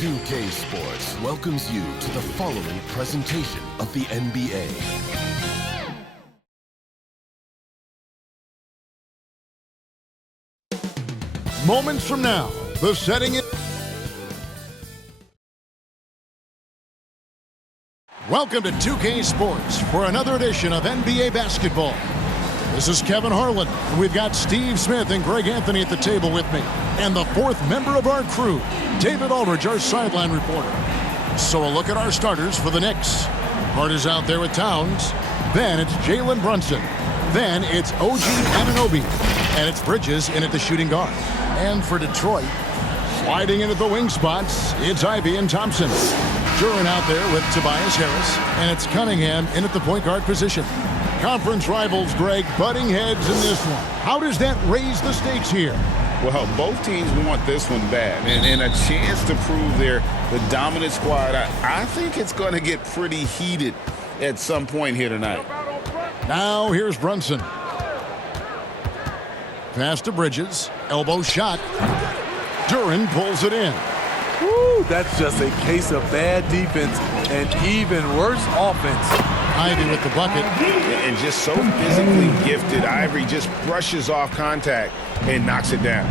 2K Sports welcomes you to the following presentation of the NBA. Moments from now, the setting is... Welcome to 2K Sports for another edition of NBA basketball. This is Kevin Harlan. We've got Steve Smith and Greg Anthony at the table with me. And the fourth member of our crew, David Aldridge, our sideline reporter. So a look at our starters for the Knicks. Hart is out there with Towns. Then it's Jalen Brunson. Then it's OG Anunoby. And it's Bridges in at the shooting guard. And for Detroit, sliding into the wing spots, it's Ivy and Thompson. Duran out there with Tobias Harris. And it's Cunningham in at the point guard position. Conference rivals, Greg, butting heads in this one. How does that raise the stakes here? Well, both teams want this one bad, and a chance to prove they're the dominant squad. I think it's going to get pretty heated at some point here tonight. Now here's Brunson. Pass to Bridges. Elbow shot. Duran pulls it in. Woo, that's just a case of bad defense and even worse offense. Ivy with the bucket. And just so physically gifted, Ivory just brushes off contact and knocks it down.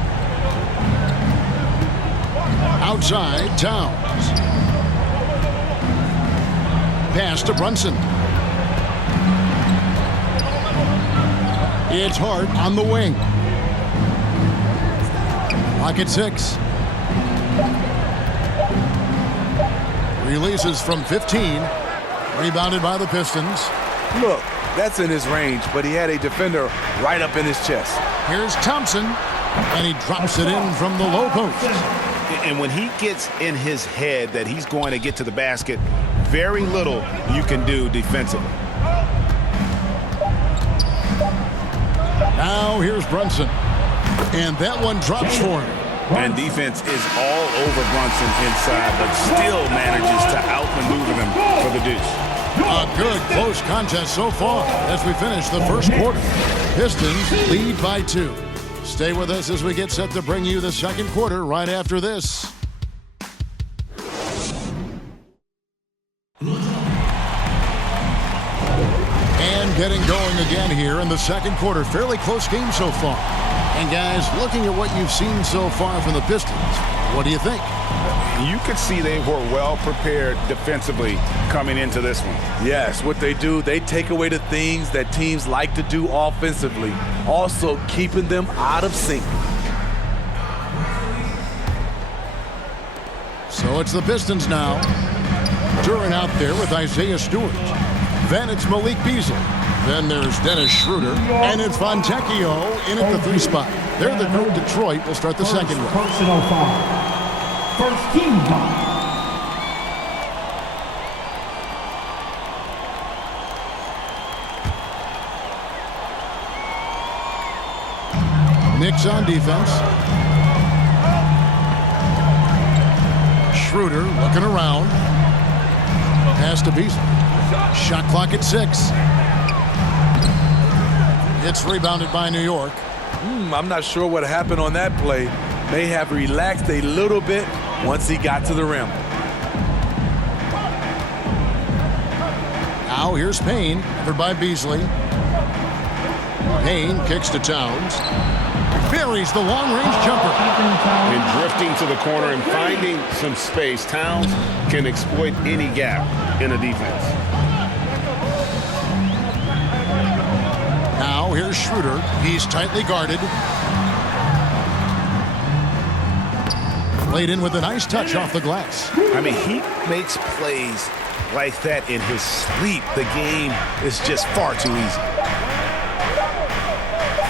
Outside, Towns. Pass to Brunson. It's Hart on the wing. Lock at 6. Releases from 15. Rebounded by the Pistons. Look, that's in his range, but he had a defender right up in his chest. Here's Thompson, and he drops it in from the low post. And when he gets in his head that he's going to get to the basket, very little you can do defensively. Now here's Brunson, and that one drops for him. And defense is all over Brunson inside, but still manages to outmaneuver them for the deuce. A good close contest so far as we finish the first quarter. Pistons lead by 2. Stay with us as we get set to bring you the second quarter right after this. And getting going again here in the second quarter. Fairly close game so far. And guys, looking at what you've seen so far from the Pistons, what do you think? You could see they were well prepared defensively coming into this one. Yes, what they do, they take away the things that teams like to do offensively, also keeping them out of sync. So it's the Pistons now. Duran out there with Isaiah Stewart. Then it's Malik Beasley. Then there's Dennis Schroeder. And it's Fontecchio in at the 3 spot. They're the group. Detroit will start the second round. Personal foul. First team foul. Knicks on defense. Schroeder looking around. Pass to Beasley. Shot clock at 6. It's rebounded by New York. I'm not sure what happened on that play. May have relaxed a little bit once he got to the rim. Now here's Payne, covered by Beasley. Payne kicks to Towns. Buries the long-range jumper. And drifting to the corner and finding some space, Towns can exploit any gap in a defense. Now here's Schroeder. He's tightly guarded. Played in with a nice touch off the glass. I mean, he makes plays like that in his sleep. The game is just far too easy.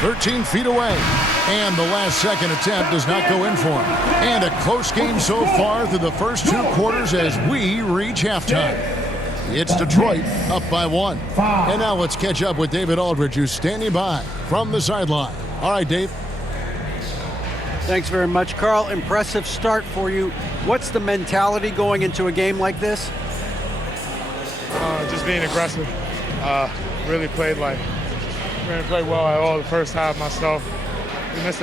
13 feet away. And the last second attempt does not go in for him. And a close game so far through the first 2 quarters as we reach halftime. It's Detroit up by 1. And now let's catch up with David Aldridge, who's standing by from the sideline. All right, Dave. Thanks very much, Carl. Impressive start for you. What's the mentality going into a game like this? Just being aggressive. Really played well at all the first half myself.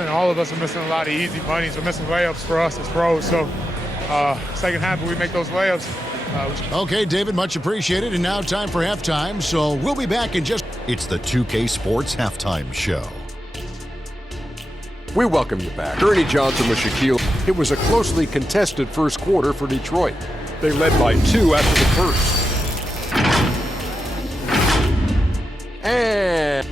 All of us are missing a lot of easy bunnies. We're missing layups for us as pros. So second half, we make those layups. Okay, David, much appreciated. And now time for halftime. So we'll be back in just... It's the 2K Sports Halftime Show. We welcome you back. Ernie Johnson with Shaquille. It was a closely contested first quarter for Detroit. They led by 2 after the first. And...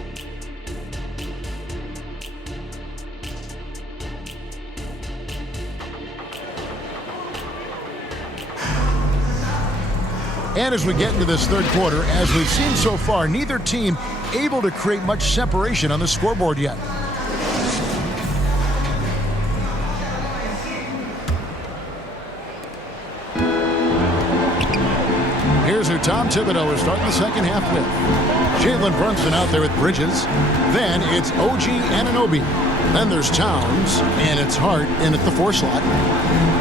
And as we get into this third quarter, as we've seen so far, neither team able to create much separation on the scoreboard yet. Here's who Tom Thibodeau is starting the second half with. Jalen Brunson out there with Bridges. Then it's OG Anunoby. Then there's Towns, and it's Hart in at the 4 slot.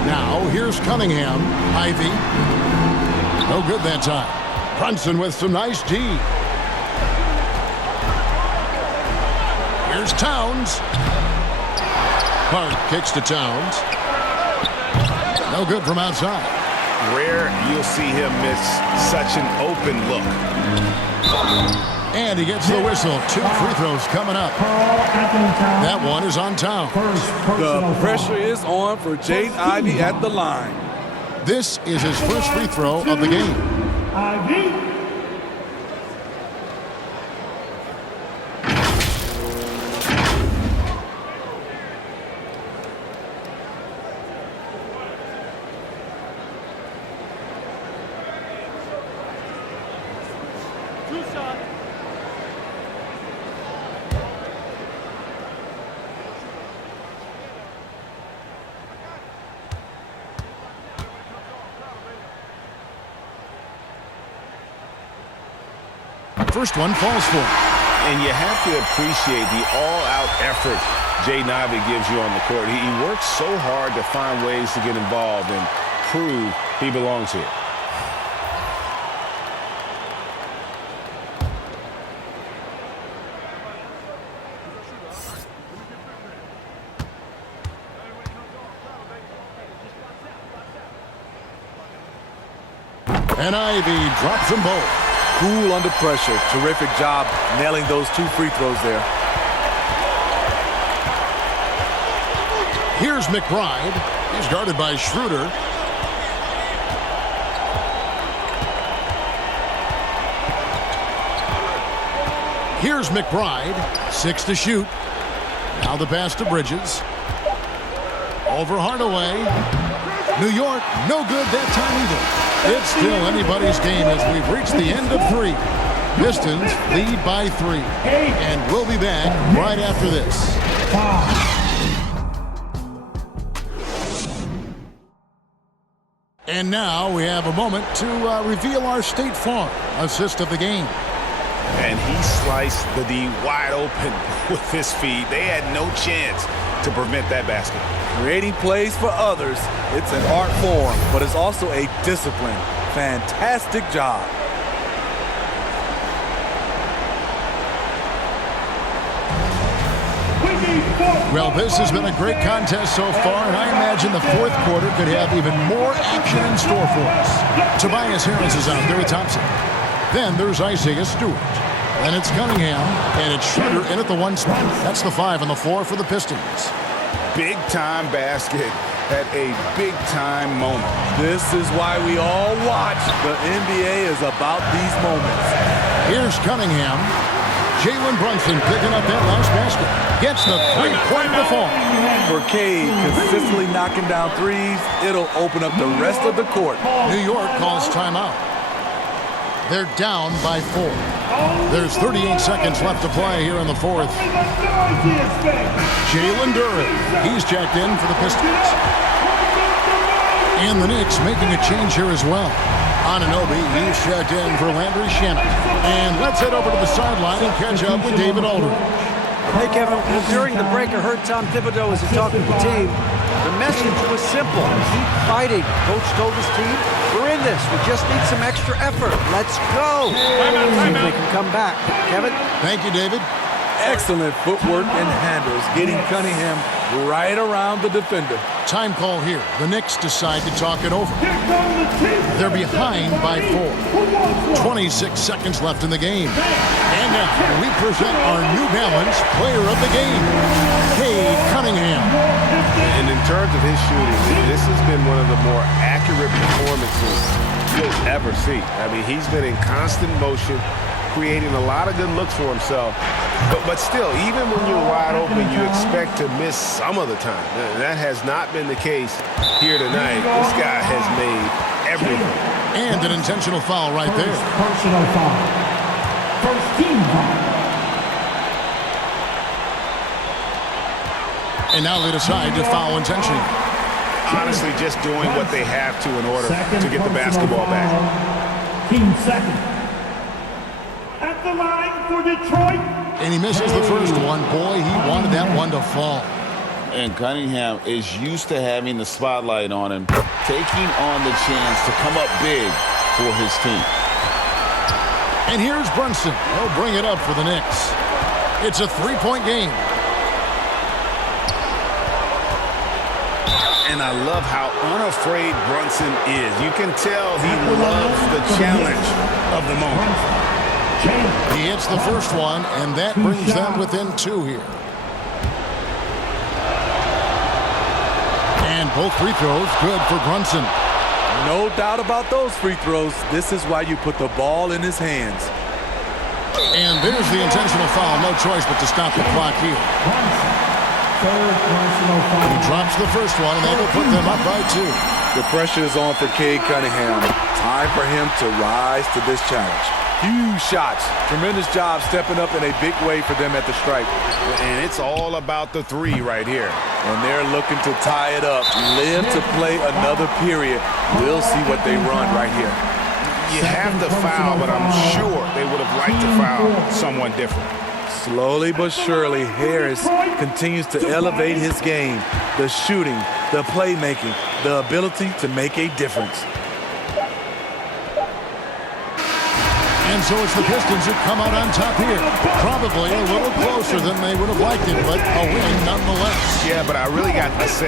Now here's Cunningham, Ivy. No good that time. Brunson with some nice D. Here's Towns. Hart kicks to Towns. No good from outside. Rare you'll see him miss such an open look. And he gets the whistle. 2 free throws coming up. That one is on Towns. The pressure is on for Jaden Ivey at the line. This is his first free throw of the game. Ivy. First one falls for him. And you have to appreciate the all-out effort Jaden Ivey gives you on the court. He works so hard to find ways to get involved and prove he belongs here. And Ivy drops them both. Cool under pressure. Terrific job nailing those 2 free throws there. Here's McBride. He's guarded by Schroeder. Here's McBride. 6 to shoot. Now the pass to Bridges. Over Hardaway. New York, no good that time either. It's still anybody's game as we've reached the end of 3. Pistons lead by 3. And we'll be back right after this. And now we have a moment to reveal our State Farm assist of the game. And he sliced the D wide open with his feet. They had no chance to prevent that basket. Creating plays for others, it's an art form, but it's also a discipline. Fantastic job. Well, this has been a great contest so far, and I imagine the fourth quarter could have even more action in store for us. Tobias Harris is out there with Thompson. Then there's Isaiah Stewart. Then it's Cunningham, and it's Schroeder in at the 1 spot. That's the 5 on the floor for the Pistons. Big-time basket at a big-time moment. This is why we all watch. The NBA is about these moments. Here's Cunningham. Jalen Brunson picking up that last basket. Gets the 3-point before. For Cade, consistently knocking down threes, it'll open up the rest of the court. New York calls timeout. They're down by 4. There's 38 seconds left to play here in the fourth. Jalen Duren, he's checked in for the Pistons. And the Knicks making a change here as well. Anunoby, he's checked in for Landry Shamet. And let's head over to the sideline and catch up with David Aldridge. Hey, Kevin, well, during the break, I heard Tom Thibodeau as he talked to the team. The message was simple. Keep fighting. Coach told his team, we're in this. We just need some extra effort. Let's go. See if they can come back. Kevin? Thank you, David. Excellent footwork and handles, getting Cunningham right around the defender. time call here. The Knicks decide to talk it over. They're behind by 4. 26 seconds left in the game. And now we present our New Balance player of the game, Cade Cunningham. And in terms of his shooting, this has been one of the more accurate performances you'll ever see. I mean, he's been in constant motion, creating a lot of good looks for himself. But still, even when you're wide open, you expect to miss some of the time. That has not been the case here tonight. This guy has made everything. And an intentional foul right there. Personal foul. First team foul. And now they decide to foul intentionally. Honestly, just doing what they have to in order to get the basketball back. Team second. At the line for Detroit. And he misses the first one. Boy, he wanted that one to fall. And Cunningham is used to having the spotlight on him, taking on the chance to come up big for his team. And here's Brunson. He'll bring it up for the Knicks. It's a 3-point game. And I love how unafraid Brunson is. You can tell he loves the challenge of the moment. He hits the first one, and that brings them within 2 here. And both free throws good for Brunson. No doubt about those free throws. This is why you put the ball in his hands. And there's the intentional foul. No choice but to stop the clock here. Third personal foul. He drops the first one, and that will put them up by 2. The pressure is on for Cade Cunningham. Time for him to rise to this challenge. Huge shots. Tremendous job stepping up in a big way for them at the stripe. And it's all about the 3 right here. And they're looking to tie it up. Live to play another period. We'll see what they run right here. You have to foul, but I'm sure they would have liked to foul someone different. Slowly but surely, Harris continues to elevate his game. The shooting, the playmaking, the ability to make a difference. And so it's the Pistons who come out on top here. Probably a little closer than they would have liked it, but a win nonetheless. Yeah, but I really got to say